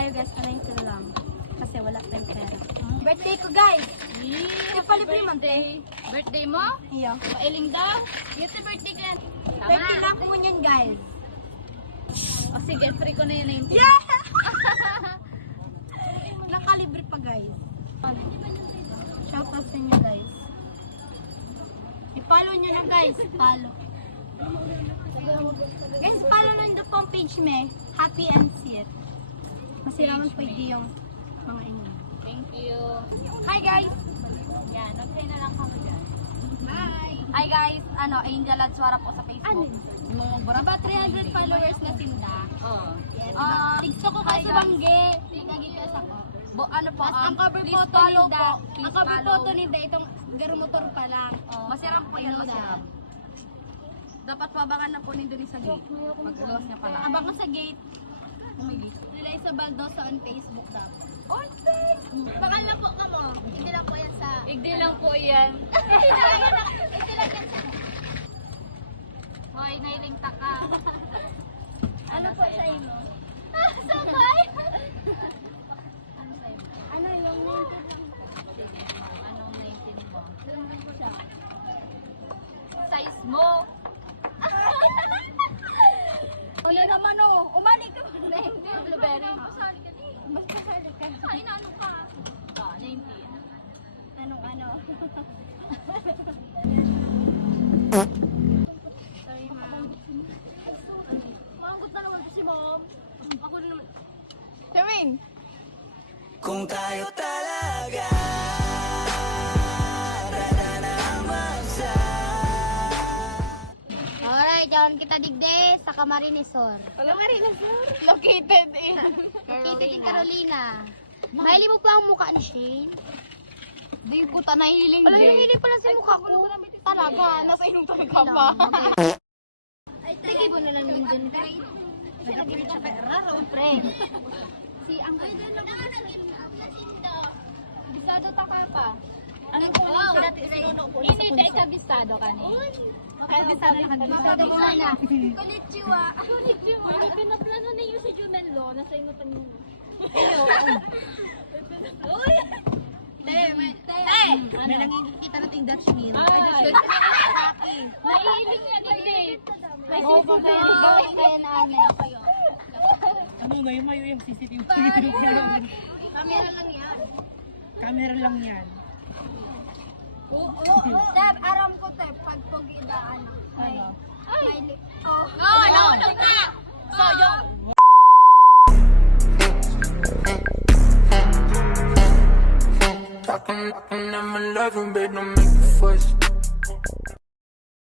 tayo guys, ito lang. Kasi wala tayong pera. Birthday ko guys! Yung palibre man te. Birthday mo? Iyo. Pailing daw? Yung birthday ka. Birthday lang po niyan guys. O sige, free ko na yun 19. Yeah! Nakalibre pa guys. Shoutout sa inyo guys. I-follow nyo na guys. Follow. Guys, follow nyo na po ang page me. Happy and Sweet. Masiraman pwede yung mga inyo. Thank you. Hi guys! Yan, nag-try na lang kami dyan. Bye! Hi guys, Angel Adswara po sa Facebook. Diba 300 followers na sinda? Oo. Tigso ko kayo sa bangge. Tigagigkas ako. Ano po, Ang cover please photo follow ninda. po. Ang Please cover follow. photo ninda itong garumotor pa lang. Masiram po yan, masiram. Dapat pabangan na po ni Doni sa gate. Pag-uwas niya pala. Abang ko sa gate. Umili. Nila sa Baldosa on Facebook dapat. On Facebook! Bakal na po ka mo. Hindi lang po yan sa... Igdi lang po yan. Hindi lang yan sa... Hoy, nailingta ka. Ano po sa inyo? Sabay! Ano yung 19 lang? Anong 19 mo? Doon lang po siya. Size mo! Ano naman o? Umali ka ba? Hindi, blueberry. Pasali ka din. Basta pasali ka. Ay, ano ka? 19. Anong ano? Sorry ma'am. Maanggot na naman si ma'am. Ako na naman. Charmaine! Kung tayo talaga tara na magsa. Alright, jalan kita digde sa Camarinesor. Camarinesor? Located in Carolina. Mahilig mo pa ang mukha ni Shane? Di ko ta nahihiling Alam yung hilig pala sa mukha ko. Talaga, nasa inong talaga pa. Sige mo na lang yun dun. Nagapit ka pera, Raul friend. Si ang bisado ta ka pa. Ano ko? Wow! Hindi, dahil kabisado ka ni. Kabisado ka ni. Bisado ko na. Konnichiwa. Konnichiwa. Pinaplano na yung sa Jumenlo. Nasa inyo pa niyo. Uy! May nangingikita nating Dutch meal. Naiiling yan, hindi. Oo, pagkain kaya na ane. Ano ngayon mayo yung CCTV? Camera lang yan. Camera lang yan. Tep, aram ko tep, pag pag-idaan. Ay! Oh, Naulog na! So, yung... I can never love you, babe, don't make a fuss.